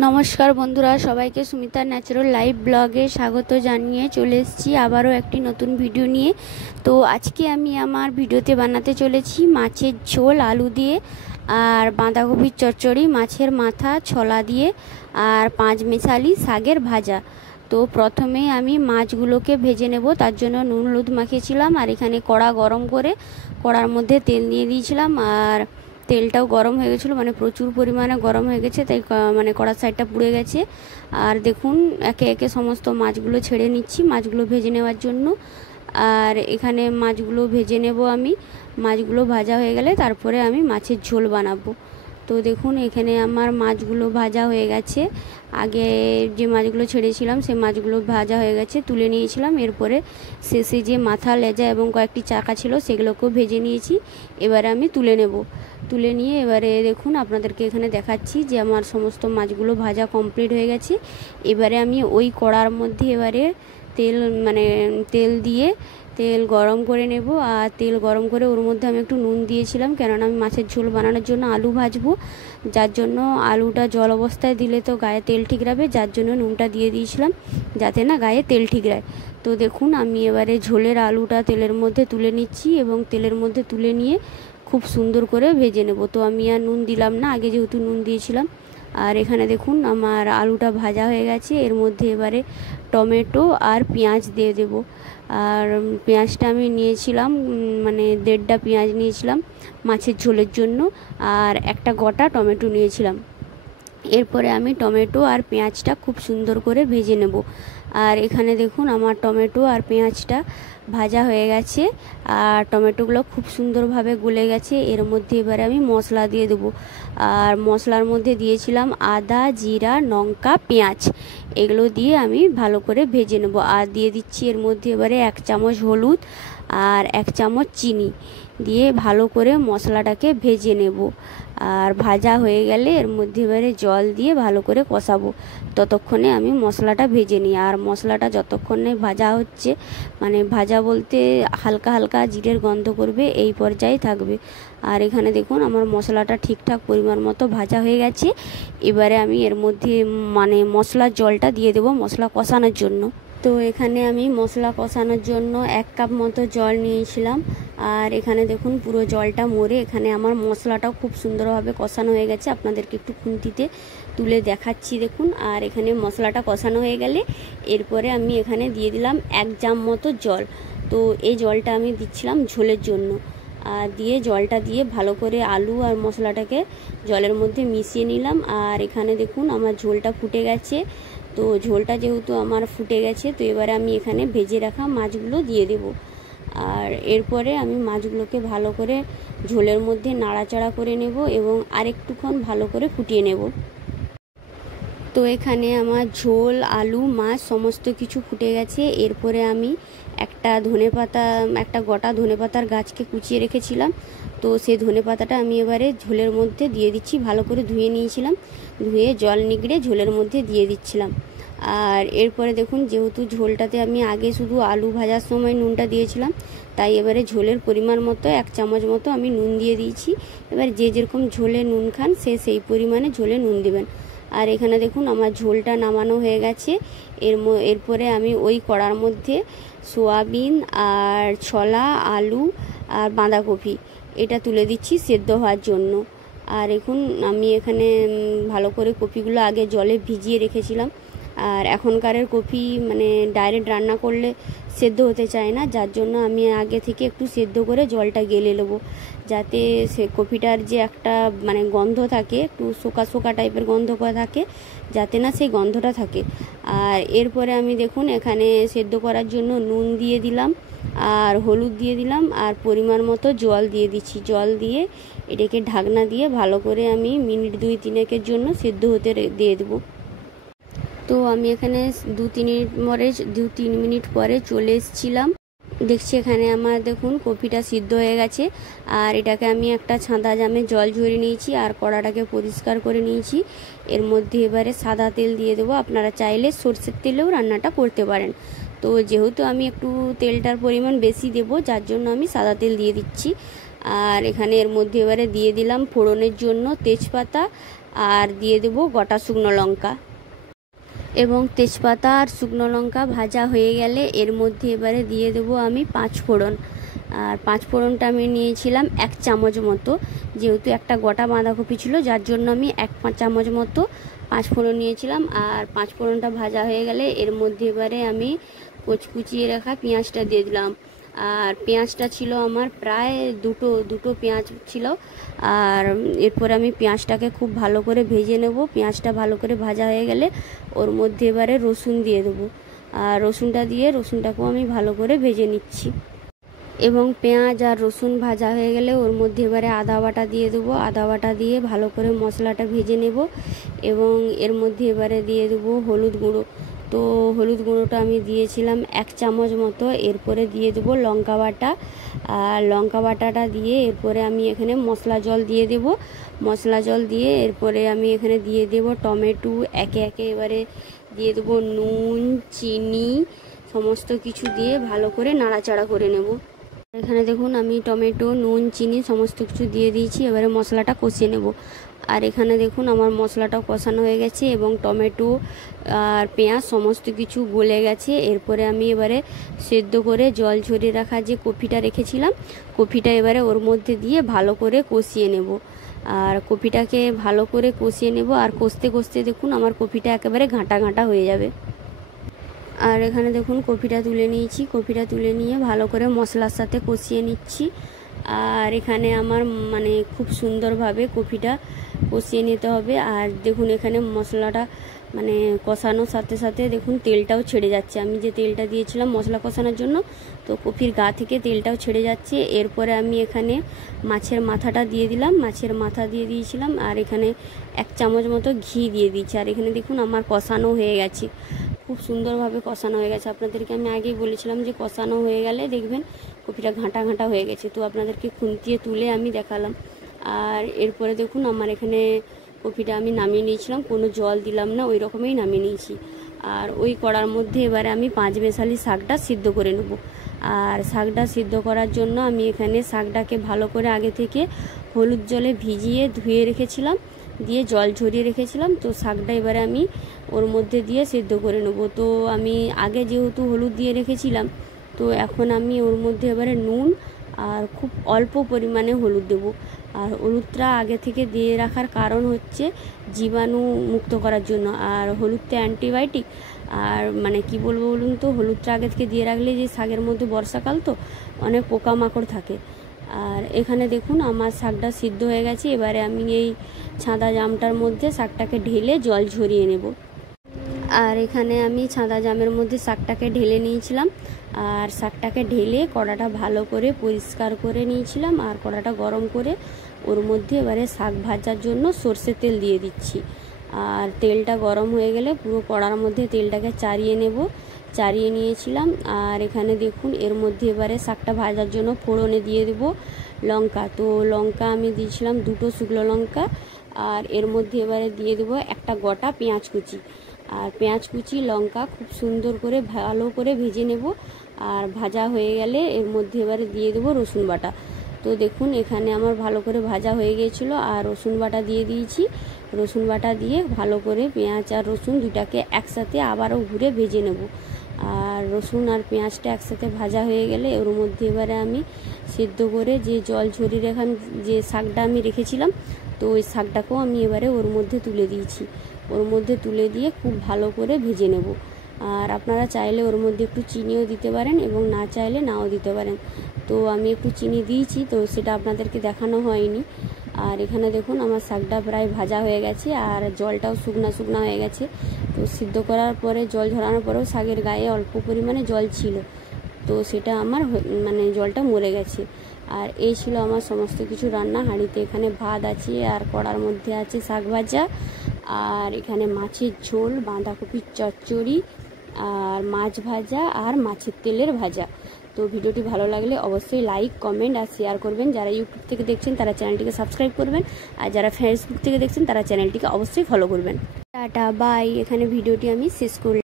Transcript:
নমস্কার বন্ধুরা, সবাইকে সুমিতা ন্যাচারাল লাইভ ব্লগে স্বাগত জানিয়ে চলে এসেছি আবারও একটি নতুন ভিডিও নিয়ে। তো আজকে আমি আমার ভিডিওতে বানাতে চলেছি মাছের ঝোল আলু দিয়ে আর বাঁধাকপির চচ্চড়ি, মাছের মাথা ছোলা দিয়ে আর পাঁচমেশালি শাকের ভাজা। তো প্রথমে আমি মাছগুলোকে ভেজে নেব, তার জন্য নুন হলুদ মাখিয়েছিলাম। আর এখানে কড়া গরম করে কড়ার মধ্যে তেল দিয়ে দিয়েছিলাম, আর তেলটাও গরম হয়ে গেছিলো, মানে প্রচুর পরিমাণে গরম হয়ে গেছে, তাই মানে কড়ার সাইডটা পুড়ে গেছে। আর দেখুন একে একে সমস্ত মাছগুলো ছেড়ে নিচ্ছি মাছগুলো ভেজে নেওয়ার জন্য। আর এখানে মাছগুলো ভেজে নেব আমি। মাছগুলো ভাজা হয়ে গেলে তারপরে আমি মাছের ঝোল বানাবো। তো দেখুন এখানে আমার মাছগুলো ভাজা হয়ে গেছে। আগে যে মাছগুলো ছেড়েছিলাম সে মাছগুলো ভাজা হয়ে গেছে, তুলে নিয়েছিলাম। এরপরে শেষে যে মাথা, লেজা এবং কয়েকটি চাকা ছিল সেগুলোকেও ভেজে নিয়েছি। এবারে আমি তুলে নেব। তুলে নিয়ে এবারে দেখুন আপনাদেরকে এখানে দেখাচ্ছি যে আমার সমস্ত মাছগুলো ভাজা কমপ্লিট হয়ে গেছে। এবারে আমি ওই কড়ার মধ্যে এবারে তেল দিয়ে তেল গরম করে নেব। আর তেল গরম করে ওর মধ্যে আমি একটু নুন দিয়েছিলাম, কেননা আমি মাছের ঝোল বানানোর জন্য আলু ভাজবো, যার জন্য আলুটা জল অবস্থায় দিলে তো গায়ে তেল ঠিকরাবে, যার জন্য নুনটা দিয়ে দিয়েছিলাম যাতে না গায়ে তেল ঠিকরায়। তো দেখুন আমি এবারে ঝোলের আলুটা তেলের মধ্যে তুলে নিচ্ছি এবং তেলের মধ্যে তুলে নিয়ে খুব সুন্দর করে ভেজে নেব। তো আমি আর নুন দিলাম না, আগে যেহেতু নুন দিয়েছিলাম। আর এখানে দেখুন আমার আলুটা ভাজা হয়ে গেছে। এর মধ্যে এবারে টমেটো আর পেঁয়াজ দিয়ে দেব। আর পেঁয়াজটা আমি নিয়েছিলাম, মানে 1.5টা পেঁয়াজ নিয়েছিলাম মাছের ঝোলের জন্য, আর একটা গোটা টমেটো নিয়েছিলাম। এরপরে আমি টমেটো আর পেঁয়াজটা খুব সুন্দর করে ভেজে নেব। আর এখানে দেখুন আমার টমেটো আর পেঁয়াজটা ভাজা হয়ে গেছে আর টমেটোগুলো খুব সুন্দরভাবে গলে গেছে। এর মধ্যে এবারে আমি মশলা দিয়ে দেবো। আর মশলার মধ্যে দিয়েছিলাম আদা, জিরা, লঙ্কা, পেঁয়াজ, এগুলো দিয়ে আমি ভালো করে ভেজে নেব। আর দিয়ে দিচ্ছি এর মধ্যে এবারে 1 চামচ হলুদ আর 1 চামচ চিনি দিয়ে ভালো করে মশলাটাকে ভেজে নেব। আর ভাজা হয়ে গেলে এর মধ্যে এবারে জল দিয়ে ভালো করে কষাবো, ততক্ষণে আমি মশলাটা ভেজে নিই। আর মশলাটা যতক্ষণে ভাজা হচ্ছে, মানে ভাজা বলতে হালকা হালকা জিরের গন্ধ করবে, এই পর্যায়ে থাকবে। আর এখানে দেখুন আমার মশলাটা ঠিকঠাক পরিমাণ মতো ভাজা হয়ে গেছে। এবারে আমি এর মধ্যে মশলার জলটা দিয়ে দেবো মশলা কষানোর জন্য। তো এখানে আমি মশলা কষানোর জন্য 1 কাপ মতো জল নিয়েছিলাম। আর এখানে দেখুন পুরো জলটা মরে এখানে আমার মশলাটাও খুব সুন্দরভাবে কষানো হয়ে গেছে। আপনাদেরকে একটু খুন্তিতে তুলে দেখাচ্ছি দেখুন। আর এখানে মশলাটা কষানো হয়ে গেলে এরপরে আমি এখানে দিয়ে দিলাম 1 জাম মতো জল। তো এই জলটা আমি দিচ্ছিলাম ঝোলের জন্য। আর দিয়ে জলটা দিয়ে ভালো করে আলু আর মশলাটাকে জলের মধ্যে মিশিয়ে নিলাম। আর এখানে দেখুন আমার ঝোলটা ফুটে গেছে। তো ঝোলটা যেহেতু আমার ফুটে গেছে, তো এবারে আমি এখানে ভেজে রাখা মাছগুলো দিয়ে দেব। আর এরপরে আমি মাছগুলোকে ভালো করে ঝোলের মধ্যে নাড়াচাড়া করে নেব এবং আরেকটুক্ষণ ভালো করে ফুটিয়ে নেব। তো এখানে আমার ঝোল, আলু, মাছ সমস্ত কিছু ফুটে গেছে। এরপরে আমি একটা গোটা ধনেপাতার গাছকে কুচিয়ে রেখেছিলাম, তো সেই ধনেপাতাটা আমি এবারে ঝোলের মধ্যে দিয়ে দিচ্ছি। ভালো করে ধুয়ে নিয়েছিলাম, ধুয়ে জল নিগড়ে ঝোলের মধ্যে দিয়ে দিচ্ছিলাম। আর এরপরে দেখুন যেহেতু ঝোলটাতে আমি আগে শুধু আলু ভাজার সময় নুনটা দিয়েছিলাম, তাই এবারে ঝোলের পরিমাণ মতো 1 চামচ মতো আমি নুন দিয়ে দিয়েছি। এবার যে যেরকম ঝোলে নুন খান সে সেই পরিমাণে ঝোলে নুন দেবেন। আর এখানে দেখুন আমার ঝোলটা নামানো হয়ে গেছে। এরপরে আমি ওই কড়ার মধ্যে সোয়াবিন আর ছোলা, আলু আর বাঁধাকপি এটা তুলে দিচ্ছি সেদ্ধ হওয়ার জন্য। আর এখন আমি এখানে ভালো করে কপিগুলো আগে জলে ভিজিয়ে রেখেছিলাম। আর এখনকারের কপি ডাইরেক্ট রান্না করলে সেদ্ধ হতে চায় না, যার জন্য আমি আগে থেকে একটু সেদ্ধ করে জলটা গেলে নেবো, যাতে সে কপিটার যে একটা গন্ধ থাকে, একটু শোকা শোকা টাইপের গন্ধ করা থাকে, যাতে না সেই গন্ধটা থাকে। আর এরপরে আমি দেখুন এখানে সেদ্ধ করার জন্য নুন দিয়ে দিলাম আর হলুদ দিয়ে দিলাম আর পরিমাণ মতো জল দিয়ে দিচ্ছি। জল দিয়ে এটাকে ঢাকনা দিয়ে ভালো করে আমি মিনিট 2-3 জন্য সেদ্ধ হতে দিয়ে দেবো। তো আমি এখানে 2-3 মিনিট পরে চলে এসেছিলাম। দেখছি এখানে আমার দেখুন কপিটা সিদ্ধ হয়ে গেছে। আর এটাকে আমি একটা ছাঁদা জামে জল ঝরিয়ে নিয়েছি আর কড়াটাকে পরিষ্কার করে নিয়েছি। এর মধ্যে এবারে সাদা তেল দিয়ে দেবো। আপনারা চাইলে সরষের তেলেও রান্নাটা করতে পারেন। তো যেহেতু আমি একটু তেলটার পরিমাণ বেশি দেব, যার জন্য আমি সাদা তেল দিয়ে দিচ্ছি। আর এখানে এর মধ্যে এবারে দিয়ে দিলাম ফোড়নের জন্য তেজপাতা আর দিয়ে দেব গোটা শুকনো লঙ্কা এবং তেজপাতা আর শুকনো লঙ্কা ভাজা হয়ে গেলে এর মধ্যে এবারে দিয়ে দেব আমি 5 ফোড়ন। আর 5 ফোড়নটা আমি নিয়েছিলাম 1 চামচ মতো, যেহেতু একটা গোটা বাঁধাকপি ছিল যার জন্য আমি 1 চামচ মতো 5 ফোড়ন নিয়েছিলাম। আর 5 ফোড়নটা ভাজা হয়ে গেলে এর মধ্যে এবারে আমি কুচিয়ে রাখা পেঁয়াজটা দিয়ে দিলাম। আর পেঁয়াজটা ছিল আমার প্রায় দুটো পেঁয়াজ ছিল। আর এরপরে আমি পেঁয়াজটাকে খুব ভালো করে ভেজে নেব। পেঁয়াজটা ভালো করে ভাজা হয়ে গেলে ওর মধ্যে এবারে রসুন দিয়ে দেবো। আর রসুনটাকেও আমি ভালো করে ভেজে নিচ্ছি এবং পেঁয়াজ আর রসুন ভাজা হয়ে গেলে ওর মধ্যে এবারে আদা বাটা দিয়ে দেবো। আদা বাটা দিয়ে ভালো করে মশলাটা ভেজে নেব এবং এর মধ্যে এবারে দিয়ে দেবো হলুদ গুঁড়ো। তো হলুদ গুঁড়োটা আমি দিয়েছিলাম 1 চামচ মতো। এরপরে দিয়ে দেবো লঙ্কা বাটা। আর লঙ্কা বাটাটা দিয়ে এরপরে আমি এখানে মশলা জল দিয়ে দেব। মশলা জল দিয়ে এরপরে আমি এখানে দিয়ে দেব টমেটো। একে একে এবারে দিয়ে দেবো নুন, চিনি, সমস্ত কিছু দিয়ে ভালো করে নাড়াচাড়া করে নেব। এখানে দেখুন আমি টমেটো, নুন, চিনি সমস্ত কিছু দিয়ে দিয়েছি। এবারে মশলাটা কষিয়ে নেব। আর এখানে দেখুন আমার মশলাটাও কষানো হয়ে গেছে এবং টমেটো আর পেঁয়াজ সমস্ত কিছু গলে গেছে। এরপরে আমি এবারে সেদ্ধ করে জল ঝরিয়ে রাখা যে কপিটা রেখেছিলাম, কপিটা এবারে ওর মধ্যে দিয়ে ভালো করে কষিয়ে নেব। আর কপিটাকে ভালো করে কষিয়ে নেব। আর কষতে কষতে দেখুন আমার কপিটা একেবারে ঘাঁটা ঘাঁটা হয়ে যাবে। আর এখানে দেখুন কপিটা তুলে নিয়েছি। কপিটা তুলে নিয়ে ভালো করে মশলার সাথে কষিয়ে নিচ্ছি। আর এখানে আমার খুব সুন্দরভাবে কপিটা কষিয়ে নিতে হবে। আর দেখুন এখানে মশলাটা কষানোর সাথে সাথে দেখুন তেলটাও ছেড়ে যাচ্ছে। আমি যে তেলটা দিয়েছিলাম মশলা কষানোর জন্য, তো কপির গা থেকে তেলটাও ছেড়ে যাচ্ছে। এরপরে আমি এখানে মাছের মাথাটা দিয়ে দিলাম। মাছের মাথা দিয়ে দিয়েছিলাম। আর এখানে 1 চামচ মতো ঘি দিয়ে দিচ্ছি। আর এখানে দেখুন আমার কষানো হয়ে গেছে, খুব সুন্দরভাবে কষানো হয়ে গেছে। আপনাদেরকে আমি আগেই বলেছিলাম যে কষানো হয়ে গেলে দেখবেন কপিটা ঘাঁটা ঘাঁটা হয়ে গেছে, তো আপনাদেরকে খুন্তিয়ে তুলে আমি দেখালাম। আর এরপরে দেখুন আমার এখানে কপিটা আমি নামিয়ে নিয়েছিলাম, কোনো জল দিলাম না, ওই রকমই নামিয়ে নিয়েছি। আর ওই কড়ার মধ্যে এবারে আমি 5 মেশালি শাকটা সিদ্ধ করে নেব। আর শাকটা সিদ্ধ করার জন্য আমি এখানে শাকটাকে ভালো করে আগে থেকে হলুদ জলে ভিজিয়ে ধুয়ে রেখেছিলাম, দিয়ে জল ঝরিয়ে রেখেছিলাম। তো শাকটা এবারে আমি ওর মধ্যে দিয়ে সিদ্ধ করে নেব। তো আমি আগে যেহেতু হলুদ দিয়ে রেখেছিলাম, তো এখন আমি ওর মধ্যে এবারে নুন আর খুব অল্প পরিমাণে হলুদ দেব। আর হলুদটা আগে থেকে দিয়ে রাখার কারণ হচ্ছে জীবাণু মুক্ত করার জন্য। আর হলুদটা অ্যান্টিবায়োটিক। আর কি বলবো বলুন তো, হলুদটা আগে থেকে দিয়ে রাখলে যে শাকের মধ্যে বর্ষাকাল তো অনেক পোকামাকড় থাকে। আর এখানে দেখুন আমার শাকটা সিদ্ধ হয়ে গেছে। এবারে আমি এই ছাঁদা জামটার মধ্যে শাকটাকে ঢেলে জল ঝরিয়ে নেব। আর এখানে আমি ছাঁদা জামের মধ্যে শাকটাকে ঢেলে নিয়েছিলাম। আর শাকটাকে ঢেলে কড়াটা ভালো করে পরিষ্কার করে নিয়েছিলাম। আর কড়াটা গরম করে ওর মধ্যে এবারে শাক ভাজার জন্য সর্ষের তেল দিয়ে দিচ্ছি। আর তেলটা গরম হয়ে গেলে পুরো কড়ার মধ্যে তেলটাকে চারিয়ে নিয়েছিলাম। আর এখানে দেখুন এর মধ্যে এবারে শাকটা ভাজার জন্য ফোড়নে দিয়ে দেব লঙ্কা। তো লঙ্কা আমি দিয়েছিলাম 2টো শুকনো লঙ্কা। আর এর মধ্যে এবারে দিয়ে দেবো একটা গোটা পেঁয়াজ কুচি। আর পেঁয়াজ কুচি লঙ্কা খুব সুন্দর করে ভালো করে ভেজে নেব। আর ভাজা হয়ে গেলে এর মধ্যে এবারে দিয়ে দেবো রসুন বাটা। তো দেখুন এখানে আমার ভালো করে ভাজা হয়ে গিয়েছিলো। আর রসুন বাটা দিয়ে দিয়েছি। রসুন বাটা দিয়ে ভালো করে পেঁয়াজ আর রসুন দুটাকে একসাথে আবারও ঘুরে ভেজে নেব। আর রসুন আর পেঁয়াজটা একসাথে ভাজা হয়ে গেলে ওর মধ্যে এবারে আমি সিদ্ধ করে যে জল ঝরিয়ে যে শাকটা আমি রেখেছিলাম, তো ওই শাকটাকেও আমি এবারে ওর মধ্যে তুলে দিয়েছি। ওর মধ্যে তুলে দিয়ে খুব ভালো করে ভেজে নেব। আর আপনারা চাইলে ওর মধ্যে একটু চিনিও দিতে পারেন এবং না চাইলে নাও দিতে পারেন। তো আমি একটু চিনি দিয়েছি, তো সেটা আপনাদেরকে দেখানো হয়নি। আর এখানে দেখুন আমার শাকটা প্রায় ভাজা হয়ে গেছে। আর জলটাও শুকনা হয়ে গেছে। তো সিদ্ধ করার পরে জল ঝরানোর পরেও শাকের গায়ে অল্প পরিমাণে জল ছিল, তো সেটা আমার জলটা মরে গেছে। আর এই ছিল আমার সমস্ত কিছু রান্না। হাঁড়িতে এখানে ভাত আছে, আর কড়ার মধ্যে আছে শাক ভাজা, আর এখানে মাছের ঝোল, বাঁধাকপির চচ্চড়ি, আর মাছ ভাজা, আর মাছের তেলের ভাজা। তো ভিডিওটি ভালো লাগলে অবশ্যই লাইক, কমেন্ট আর শেয়ার করবেন। যারা ইউটিউব থেকে দেখছেন তারা চ্যানেলটিকে সাবস্ক্রাইব করবেন, আর যারা ফেসবুক থেকে দেখছেন তারা চ্যানেলটিকে অবশ্যই ফলো করবেন। Tata, bye. এখানে ভিডিওটি আমি শেষ করলাম।